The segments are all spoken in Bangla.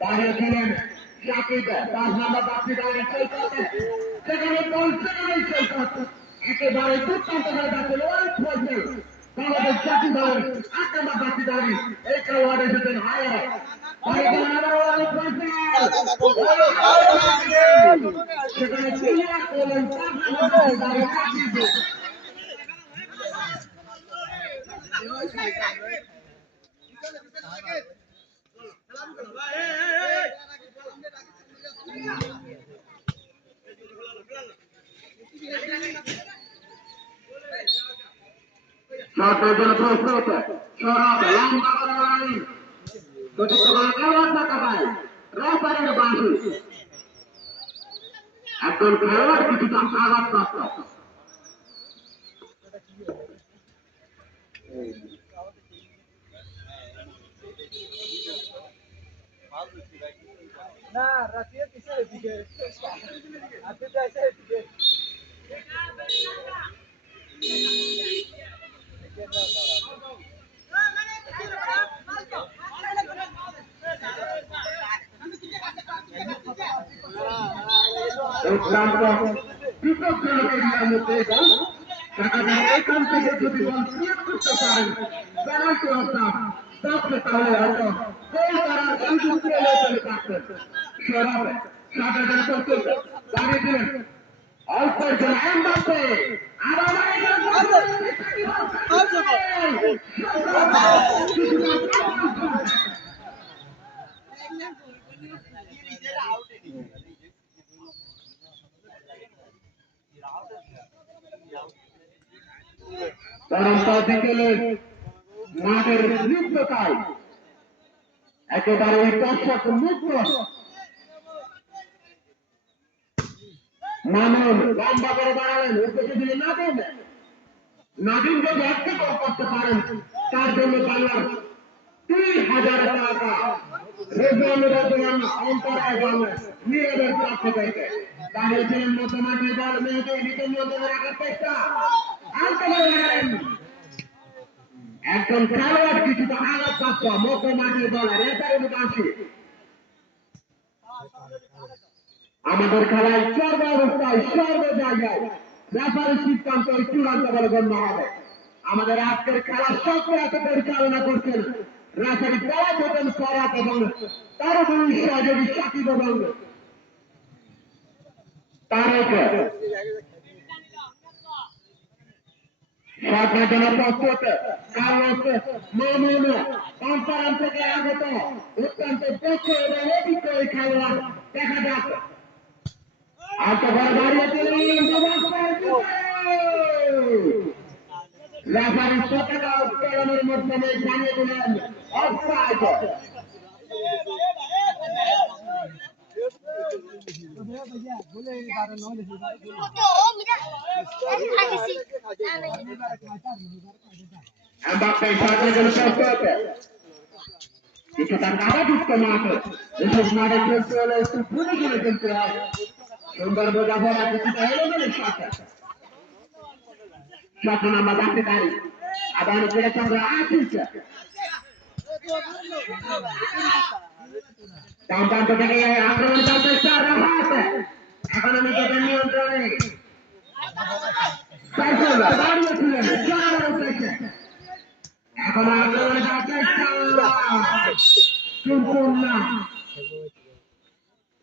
দাঁড়িয়েছিলেন শাকিব 5 নম্বর প্রার্থী দাঁড়িয়ে চলছে সেখানে পঞ্চমের সৈকত একেবারে দুর্দান্ত হয়ে যাচ্ছে ওয়ার্ল্ড ফয়সাল বাংলাদেশ জাতীয় দলের 8 নম্বর প্রার্থী দাঁড়িয়ে এই খেলোয়াড় এসেছেন হায়ার সেখানে ক্লিয়ার করলেন 5 নম্বর প্রার্থী দাঁড়িয়ে শাকিব সরকারের প্রস্তুত সরব লম্বা লড়াই দুটি খেলোয়াড় দেখা পায় রেফারির বাঁশি একজন খেলোয়াড় কিছুটা আঘাতপ্রাপ্ত না রাতিয়া কিসের দিকে আপনি যাইছে দিকে এখান থেকে যদি বল ক্রিয়েট করতে পারেন পেনাল্টি তাহলে তাহলে হয়তো গোল করার সুযোগ পেলে চলে পারতেন সরাবে দাঁড়িয়ে দিলেন অল্প জন এমবাপ্পে বিকেলে মাঠের নিত্যতায় একেবারে দর্শক মুক্ত মামুন লম্বা করে দাঁড়ালেন উদ্দেশ্যে দিলে নাদিম যদি একটি গোল করতে পারেন তার জন্য বাংলার 30,000 টাকা অন্তরায় নীরবের পক্ষ থেকে দাঁড়িয়েছিলেন মধ্যমাঠের বল মেয়েকে নিচে নিয়ন্ত্রণে রাখার চেষ্টা একজন খেলোয়াড় কিছুটা আঘাতপ্রাপ্ত মধ্যমাঠের বল রেফারির মুখে আমাদের খেলায় সর্ব অবস্থায় সর্ব জায়গায় রেফারির সিদ্ধান্ত চূড়ান্ত বলে গণ্য হবে আমাদের আজকের খেলা সক্রিয়তা পরিচালনা করছেন রেফারি পরাগ হোসেন ফরাত এবং তার দুই সহযোগী সাকিব এবং তারেক সরকার জন্য প্রস্তুত কার্লোস মামুন কনফারেন থেকে আগত অত্যন্ত দক্ষ এবং অভিজ্ঞ এই খেলোয়াড় দেখা যাক আর তো ঘরে দাঁড়িয়েছিলেন রেফারি পতাকা উত্তোলনের মাধ্যমে জানিয়ে দিলেন অফসাইড কিছুটা কাদাযুক্ত মাঠ এসব মাঠে খেলতে হলে একটু বুঝে করে খেলতে হয় সুন্দর বোঝাপড়া কিছুটা এলোমেলো সাথে যখন আমরা জানতে পারি আবার করে সঙ্গে আসিছে ডান প্রান্ত থেকে আক্রমণ চলতে এখন আমি যেটা নিয়ন্ত্রণে দাঁড়িয়েছিলেন এখন আক্রমণে যাচ্ছে কিন্তু না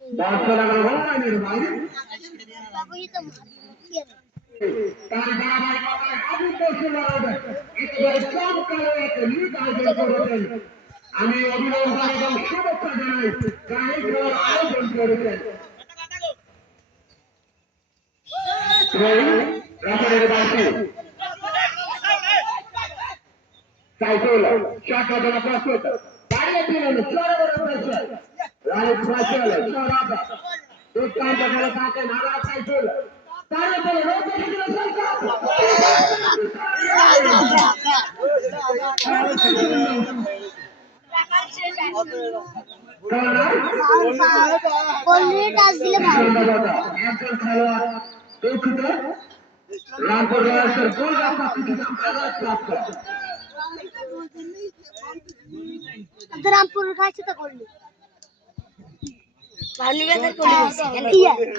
দর্শক অনলাইনের বাইরে তার বাবার বাবার আমি অভিনন্দন এবং শুভেচ্ছা জানাই যারা এই খেলার আয়োজন করেছেন রাফারের বাসী সাইকেল শাখা প্রস্তুত দাঁড়িয়েছিলেন রানিক সাইকেল সরাব দুর্দান্ত খেলে থাকেন আবার সাইকেল দাঁড়িয়েছিলেন একজন খেলোয়াড় দুঃখিত রামপুর রয়েছেন গোল রাখা কিছুটা আঘাতপ্রাপ্ত রামপুর কাছে তো করলি পানি বেঁধে করে